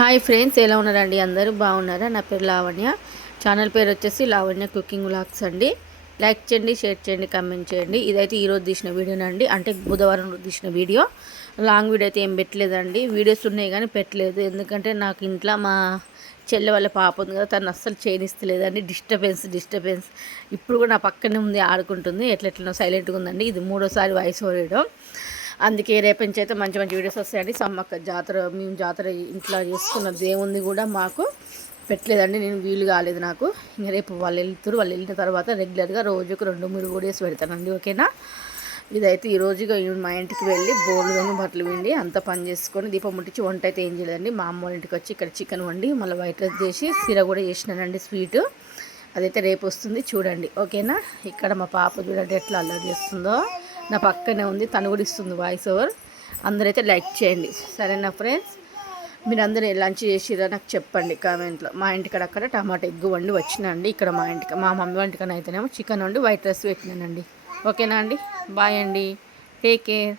Hi friends, ఎలా ఉన్నారండి? అందరూ బాగున్నారా? నా పేరు లావణ్య. ఛానల్ పేరు వచ్చేసి లావణ్య కుకింగ్ వ్లాగ్స్ అండి. లైక్ చేయండి, షేర్ చేయండి, కామెంట్ చేయండి. ఇదైతే ఈరోజు తీసిన వీడియోనండి, అంటే బుధవారం రోజు తీసిన వీడియో. లాంగ్ వీడియో అయితే ఏం పెట్టలేదండి. వీడియోస్ ఉన్నాయి కానీ పెట్టలేదు, ఎందుకంటే నాకు ఇంట్లో మా చెల్లె వాళ్ళ పాప ఉంది కదా, తను అస్సలు చేయనిస్తలేదండి. డిస్టర్బెన్స్ ఇప్పుడు కూడా నా పక్కనే ఉంది, ఆడుకుంటుంది. ఎట్లెట్లనో సైలెంట్గా ఉందండి. ఇది మూడోసారి వాయిస్ ఓవర్. అందుకే రేపు నుంచి అయితే మంచి మంచి వీడియోస్ వస్తాయండి. సమ్మక్క జాతర, మేము జాతర ఇంట్లో చేసుకున్న దేవుంది కూడా మాకు పెట్టలేదండి. నేను వీలు కాలేదు నాకు. ఇంక రేపు వాళ్ళు వెళ్ళిన తర్వాత రెగ్యులర్గా రోజుకు 2-3 వీడియోస్ పెడతానండి. ఓకేనా? ఇదైతే ఈ రోజుగా మా ఇంటికి వెళ్ళి బోర్డుగాను బట్టలు విండి అంతా పని చేసుకొని దీపం ముట్టించి వంట అయితే ఏం చేయలేదండి. మా అమ్మ ఇంటికి వచ్చి ఇక్కడ చికెన్ వండి మళ్ళీ వైట్ రైస్ చేసి సిర కూడా చేసినానండి, స్వీటు. అదైతే రేపు వస్తుంది, చూడండి. ఓకేనా? ఇక్కడ మా పాప చూడండి ఎట్లా అల్లరి చేస్తుందో. నా పక్కనే ఉంది, తను కూడా ఇస్తుంది వాయిస్ ఓవర్. అందరైతే లైక్ చేయండి, సరేనా ఫ్రెండ్స్? మీరందరూ లంచ్ చేసిరా నాకు చెప్పండి కామెంట్లో. మా ఇంటికాడ అక్కడ టమాటా ఎగ్గు వండి వచ్చినండి. ఇక్కడ మా ఇంటికి మా మమ్మీ వంటికన్నా అయితేనేమో చికెన్ వండి వైట్ రైస్ పెట్టినానండి. ఓకేనా అండి? బాయ్ అండి, టేక్ కేర్.